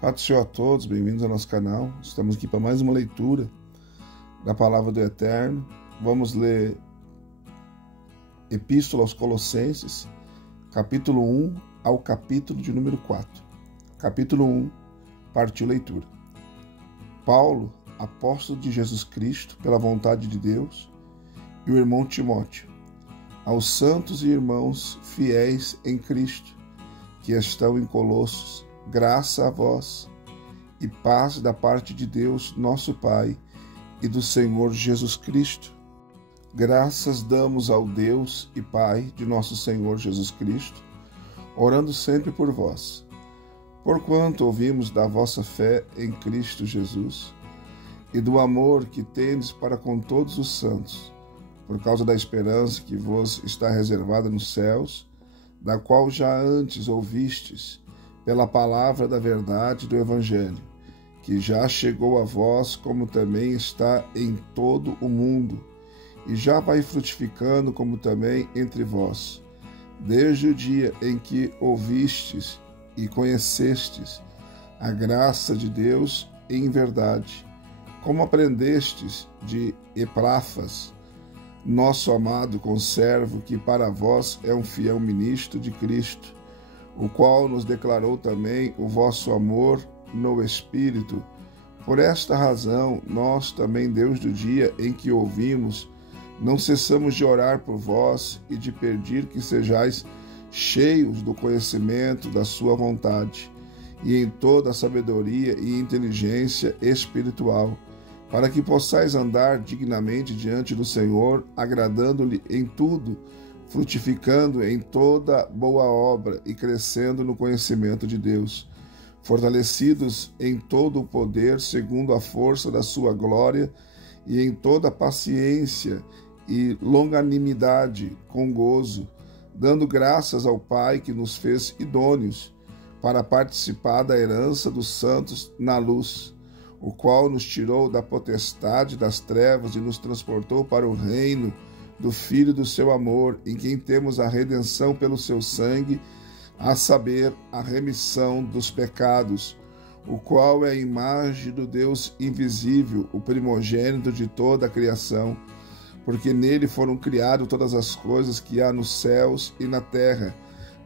Paz do Senhor a todos, bem-vindos ao nosso canal. Estamos aqui para mais uma leitura da Palavra do Eterno. Vamos ler Epístola aos Colossenses, capítulo 1 ao capítulo de número 4. Capítulo 1, partiu leitura. Paulo, apóstolo de Jesus Cristo, pela vontade de Deus, e o irmão Timóteo, aos santos e irmãos fiéis em Cristo, que estão em Colossos, graça a vós e paz da parte de Deus, nosso Pai, e do Senhor Jesus Cristo. Graças damos ao Deus e Pai de nosso Senhor Jesus Cristo, orando sempre por vós, porquanto ouvimos da vossa fé em Cristo Jesus e do amor que tendes para com todos os santos, por causa da esperança que vos está reservada nos céus, da qual já antes ouvistes, pela palavra da verdade do Evangelho, que já chegou a vós, como também está em todo o mundo, e já vai frutificando como também entre vós, desde o dia em que ouvistes e conhecestes a graça de Deus em verdade, como aprendestes de Epáfras, nosso amado conservo, que para vós é um fiel ministro de Cristo, o qual nos declarou também o vosso amor no Espírito. Por esta razão, nós também, desde o dia em que ouvimos, não cessamos de orar por vós e de pedir que sejais cheios do conhecimento da sua vontade, e em toda a sabedoria e inteligência espiritual, para que possais andar dignamente diante do Senhor, agradando-lhe em tudo, frutificando em toda boa obra e crescendo no conhecimento de Deus, fortalecidos em todo o poder, segundo a força da sua glória, e em toda paciência e longanimidade com gozo, dando graças ao Pai que nos fez idôneos para participar da herança dos santos na luz, o qual nos tirou da potestade das trevas e nos transportou para o reino do Filho do seu amor, em quem temos a redenção pelo seu sangue, a saber, a remissão dos pecados, o qual é a imagem do Deus invisível, o primogênito de toda a criação, porque nele foram criadas todas as coisas que há nos céus e na terra,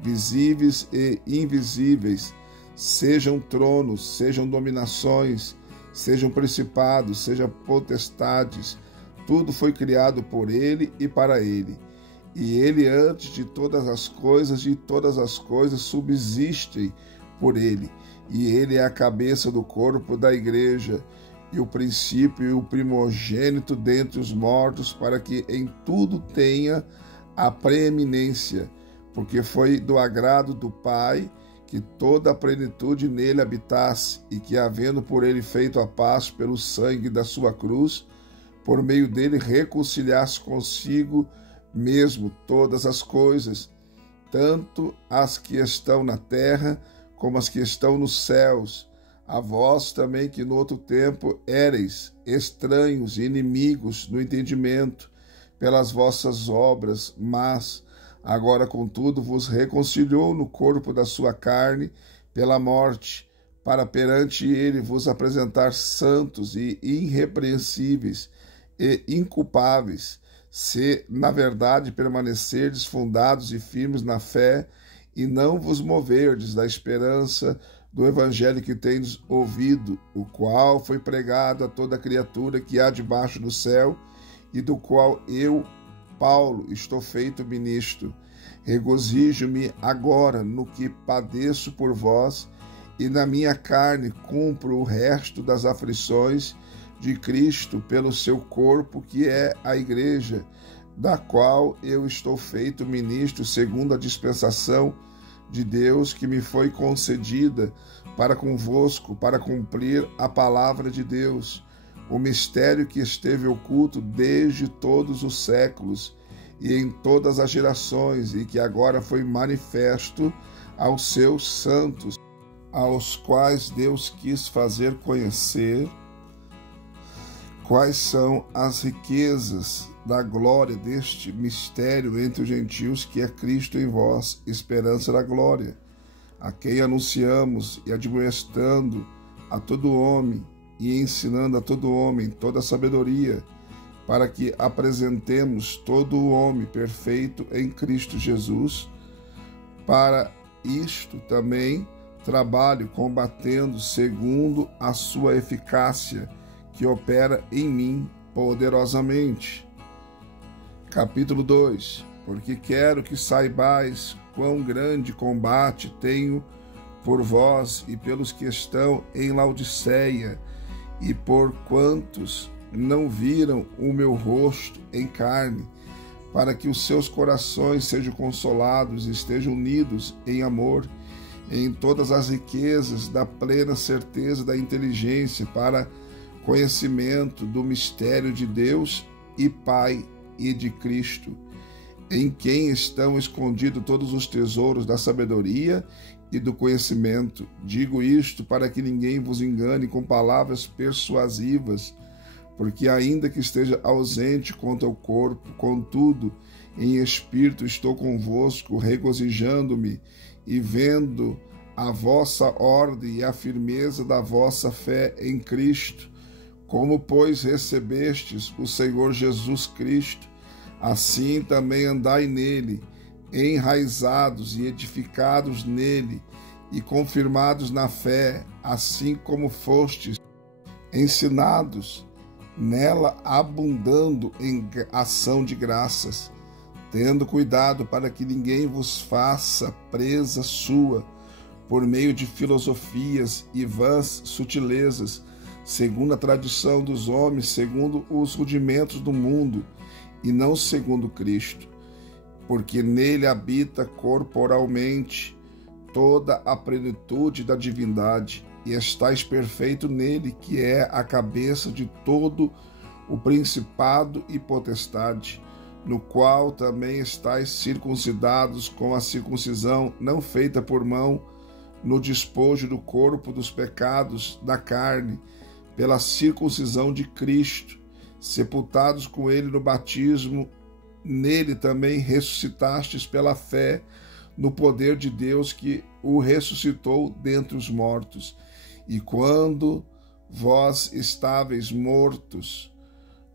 visíveis e invisíveis, sejam tronos, sejam dominações, sejam principados, sejam potestades. Tudo foi criado por ele e para ele. E ele, antes de todas as coisas, e todas as coisas subsistem por ele. E ele é a cabeça do corpo da igreja, e o princípio e o primogênito dentre os mortos, para que em tudo tenha a preeminência, porque foi do agrado do Pai que toda a plenitude nele habitasse, e que, havendo por ele feito a paz pelo sangue da sua cruz, por meio dele reconciliasse consigo mesmo todas as coisas, tanto as que estão na terra como as que estão nos céus. A vós também, que no outro tempo éreis estranhos e inimigos no entendimento pelas vossas obras, mas agora, contudo, vos reconciliou no corpo da sua carne pela morte, para perante ele vos apresentar santos e irrepreensíveis e inculpáveis, se na verdade permanecerdes fundados e firmes na fé, e não vos moverdes da esperança do evangelho que tendes ouvido, o qual foi pregado a toda criatura que há debaixo do céu, e do qual eu, Paulo, estou feito ministro. Regozijo-me agora no que padeço por vós, e na minha carne cumpro o resto das aflições de Cristo pelo seu corpo, que é a igreja, da qual eu estou feito ministro segundo a dispensação de Deus que me foi concedida para convosco, para cumprir a palavra de Deus, o mistério que esteve oculto desde todos os séculos e em todas as gerações, e que agora foi manifesto aos seus santos, aos quais Deus quis fazer conhecer quais são as riquezas da glória deste mistério entre os gentios, que é Cristo em vós, esperança da glória, a quem anunciamos e admoestando a todo homem e ensinando a todo homem toda a sabedoria, para que apresentemos todo o homem perfeito em Cristo Jesus. Para isto também trabalho combatendo segundo a sua eficácia, que opera em mim poderosamente. Capítulo 2. Porque quero que saibais quão grande combate tenho por vós e pelos que estão em Laodiceia, e por quantos não viram o meu rosto em carne, para que os seus corações sejam consolados e estejam unidos em amor, em todas as riquezas da plena certeza da inteligência, para conhecimento do mistério de Deus e Pai e de Cristo, em quem estão escondidos todos os tesouros da sabedoria e do conhecimento. Digo isto para que ninguém vos engane com palavras persuasivas, porque ainda que esteja ausente quanto ao corpo, contudo, em espírito estou convosco, regozijando-me e vendo a vossa ordem e a firmeza da vossa fé em Cristo. Como, pois, recebestes o Senhor Jesus Cristo, assim também andai nele, enraizados e edificados nele, e confirmados na fé, assim como fostes ensinados, nela abundando em ação de graças, tendo cuidado para que ninguém vos faça presa sua, por meio de filosofias e vãs sutilezas, segundo a tradição dos homens, segundo os rudimentos do mundo, e não segundo Cristo, porque nele habita corporalmente toda a plenitude da divindade, e estais perfeito nele, que é a cabeça de todo o principado e potestade, no qual também estais circuncidados com a circuncisão não feita por mão, no despojo do corpo dos pecados da carne, pela circuncisão de Cristo, sepultados com ele no batismo, nele também ressuscitastes pela fé no poder de Deus que o ressuscitou dentre os mortos. E quando vós estáveis mortos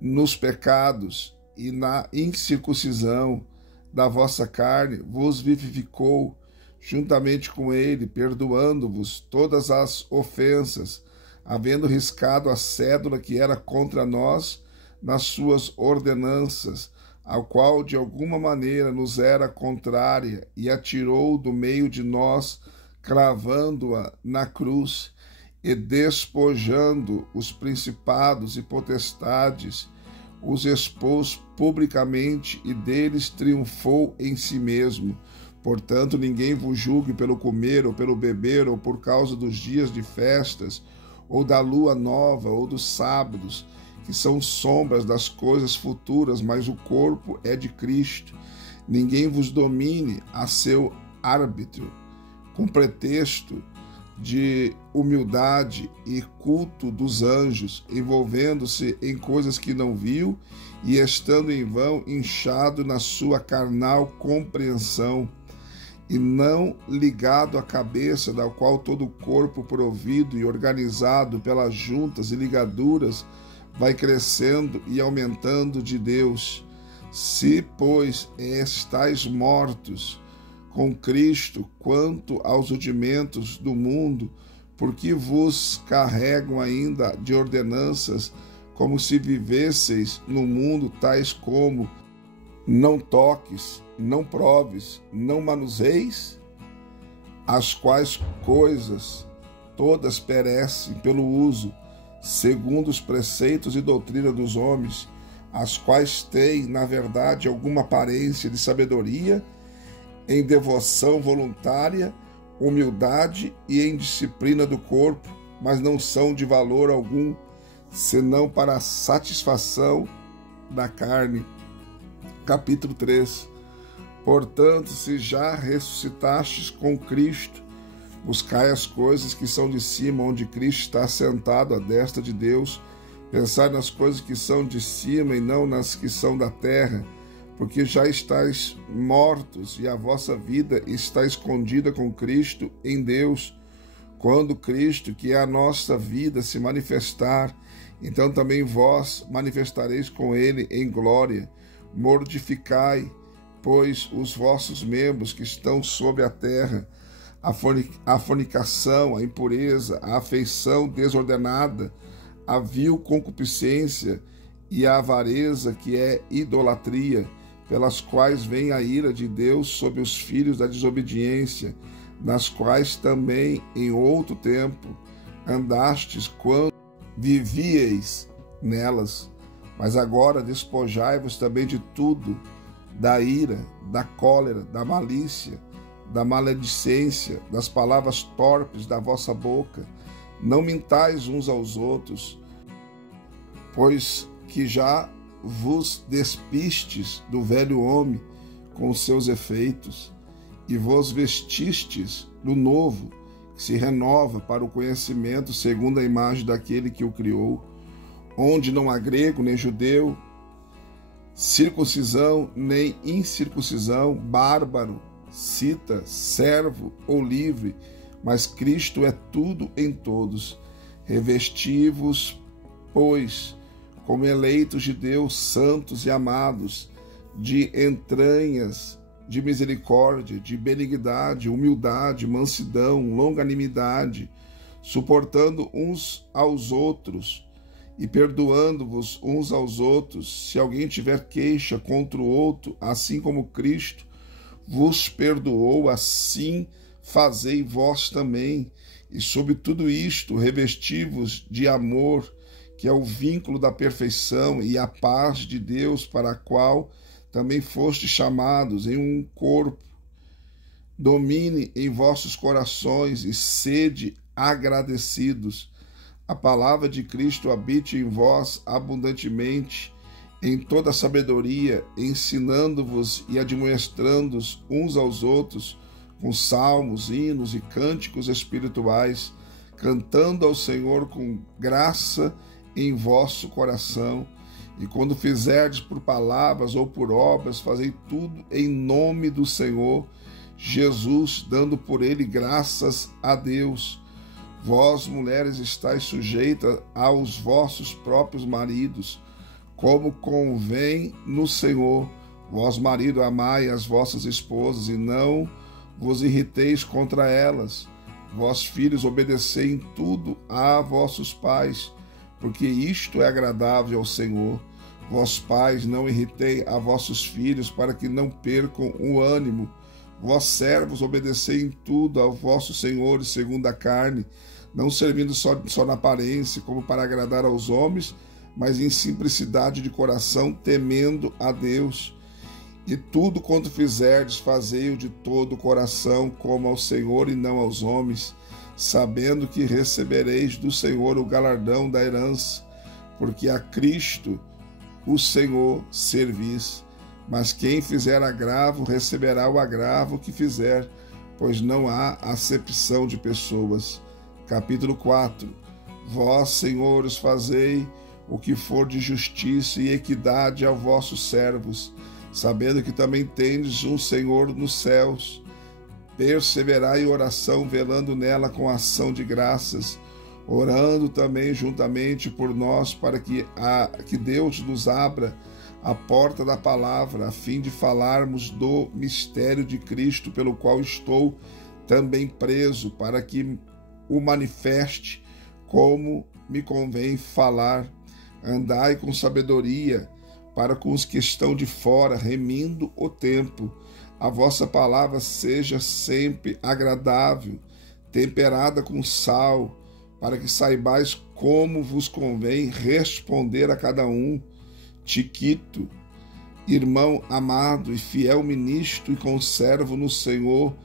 nos pecados e na incircuncisão da vossa carne, vos vivificou juntamente com ele, perdoando-vos todas as ofensas, havendo riscado a cédula que era contra nós nas suas ordenanças, ao qual de alguma maneira nos era contrária, e a tirou do meio de nós, cravando-a na cruz, e despojando os principados e potestades, os expôs publicamente, e deles triunfou em si mesmo. Portanto, ninguém vos julgue pelo comer ou pelo beber, ou por causa dos dias de festas, ou da lua nova, ou dos sábados, que são sombras das coisas futuras, mas o corpo é de Cristo. Ninguém vos domine a seu árbitro, com pretexto de humildade e culto dos anjos, envolvendo-se em coisas que não viu e estando em vão inchado na sua carnal compreensão, e não ligado à cabeça, da qual todo o corpo provido e organizado pelas juntas e ligaduras vai crescendo e aumentando de Deus. Se, pois, estáis mortos com Cristo quanto aos rudimentos do mundo, porque vos carregam ainda de ordenanças, como se vivesseis no mundo, tais como: não toques, não proves, não manuseis, as quais coisas todas perecem pelo uso, segundo os preceitos e doutrina dos homens, as quais têm, na verdade, alguma aparência de sabedoria, em devoção voluntária, humildade e em disciplina do corpo, mas não são de valor algum, senão para a satisfação da carne. Capítulo 3. Portanto, se já ressuscitastes com Cristo, buscai as coisas que são de cima, onde Cristo está assentado à destra de Deus. Pensai nas coisas que são de cima e não nas que são da terra, porque já estáis mortos e a vossa vida está escondida com Cristo em Deus. Quando Cristo, que é a nossa vida, se manifestar, então também vós manifestareis com ele em glória. Mortificai, pois, os vossos membros que estão sobre a terra, a fornicação, a impureza, a afeição desordenada, a vil concupiscência e a avareza, que é idolatria, pelas quais vem a ira de Deus sobre os filhos da desobediência, nas quais também em outro tempo andastes quando vivieis nelas. Mas agora despojai-vos também de tudo, da ira, da cólera, da malícia, da maledicência, das palavras torpes da vossa boca. Não mintais uns aos outros, pois que já vos despistes do velho homem com os seus efeitos, e vos vestistes do novo, que se renova para o conhecimento segundo a imagem daquele que o criou, onde não há grego nem judeu, circuncisão nem incircuncisão, bárbaro, cita, servo ou livre, mas Cristo é tudo em todos. Revesti-vos, pois, como eleitos de Deus, santos e amados, de entranhas, de misericórdia, de benignidade, humildade, mansidão, longanimidade, suportando uns aos outros e perdoando-vos uns aos outros, se alguém tiver queixa contra o outro, assim como Cristo vos perdoou, assim fazei vós também. E sobre tudo isto revesti-vos de amor, que é o vínculo da perfeição, e a paz de Deus, para a qual também fostes chamados em um corpo. Domine em vossos corações e sede agradecidos. A palavra de Cristo habite em vós abundantemente, em toda sabedoria, ensinando-vos e admoestando-os uns aos outros com salmos, hinos e cânticos espirituais, cantando ao Senhor com graça em vosso coração. E quando fizerdes por palavras ou por obras, fazei tudo em nome do Senhor Jesus, dando por ele graças a Deus. Vós, mulheres, estáis sujeitas aos vossos próprios maridos, como convém no Senhor. Vós, marido, amai as vossas esposas e não vos irriteis contra elas. Vós, filhos, obedecei em tudo a vossos pais, porque isto é agradável ao Senhor. Vós, pais, não irritei a vossos filhos, para que não percam o ânimo. Vós, servos, obedecei em tudo ao vosso Senhor segundo a carne, não servindo só na aparência, como para agradar aos homens, mas em simplicidade de coração, temendo a Deus. E tudo quanto fizerdes, fazei-o de todo o coração, como ao Senhor e não aos homens, sabendo que recebereis do Senhor o galardão da herança, porque a Cristo, o Senhor, servis. Mas quem fizer agravo, receberá o agravo que fizer, pois não há acepção de pessoas. Capítulo 4. Vós, senhores, fazei o que for de justiça e equidade aos vossos servos, sabendo que também tendes um Senhor nos céus. Perseverai em oração, velando nela com ação de graças, orando também juntamente por nós, para que Deus nos abra a porta da palavra, a fim de falarmos do mistério de Cristo, pelo qual estou também preso, para que o manifeste como me convém falar. Andai com sabedoria para com os que estão de fora, remindo o tempo. A vossa palavra seja sempre agradável, temperada com sal, para que saibais como vos convém responder a cada um. Tiquito, irmão amado e fiel ministro e conservo no Senhor,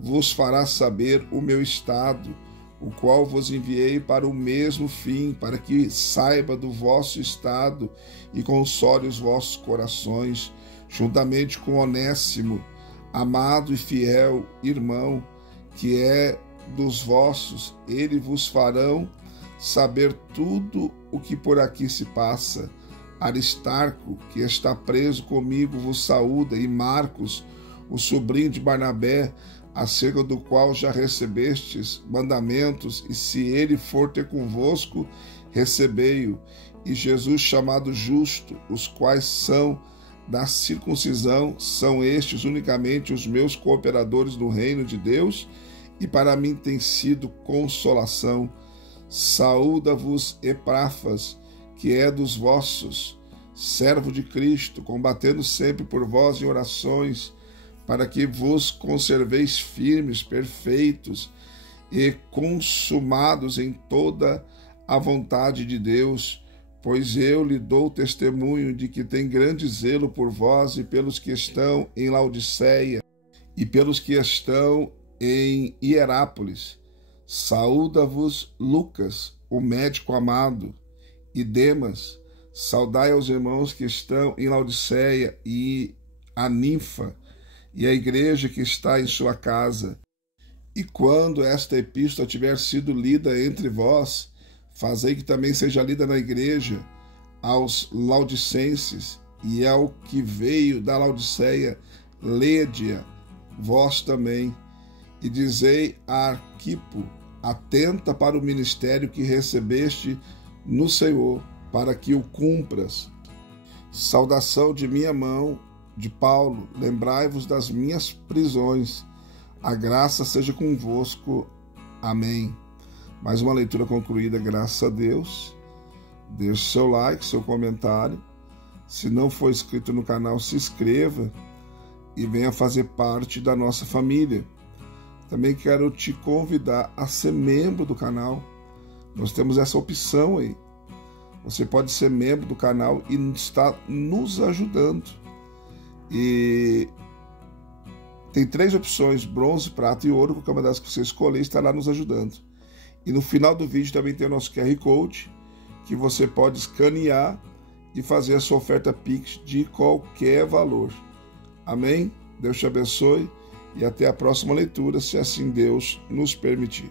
vos fará saber o meu estado, o qual vos enviei para o mesmo fim, para que saiba do vosso estado e console os vossos corações, juntamente com Onésimo, amado e fiel irmão, que é dos vossos. Ele vos farão saber tudo o que por aqui se passa. Aristarco, que está preso comigo, vos saúda, e Marcos, o sobrinho de Barnabé, acerca do qual já recebestes mandamentos, e se ele for ter convosco, recebei-o. E Jesus chamado Justo, os quais são da circuncisão, são estes unicamente os meus cooperadores no reino de Deus, e para mim tem sido consolação. Saúda-vos Epáfras, que é dos vossos, servo de Cristo, combatendo sempre por vós em orações, para que vos conserveis firmes, perfeitos e consumados em toda a vontade de Deus, pois eu lhe dou testemunho de que tem grande zelo por vós e pelos que estão em Laodiceia e pelos que estão em Hierápolis. Saúda-vos Lucas, o médico amado, e Demas. Saudai aos irmãos que estão em Laodiceia e a Ninfa, e a igreja que está em sua casa. E quando esta epístola tiver sido lida entre vós, fazei que também seja lida na igreja aos laodicenses, e ao que veio da Laodiceia, lede-a vós também. E dizei a Arquipo, atenta para o ministério que recebeste no Senhor, para que o cumpras. Saudação de minha mão, de Paulo, lembrai-vos das minhas prisões. A graça seja convosco. Amém. Mais uma leitura concluída, graças a Deus. Deixe seu like, seu comentário. Se não for inscrito no canal, se inscreva e venha fazer parte da nossa família. Também quero te convidar a ser membro do canal. Nós temos essa opção aí. Você pode ser membro do canal e estar nos ajudando. E tem 3 opções, bronze, prata e ouro. Qualquer uma das que você escolher estará nos ajudando. E no final do vídeo também tem o nosso QR Code, que você pode escanear e fazer a sua oferta Pix de qualquer valor. Amém? Deus te abençoe e até a próxima leitura, se assim Deus nos permitir.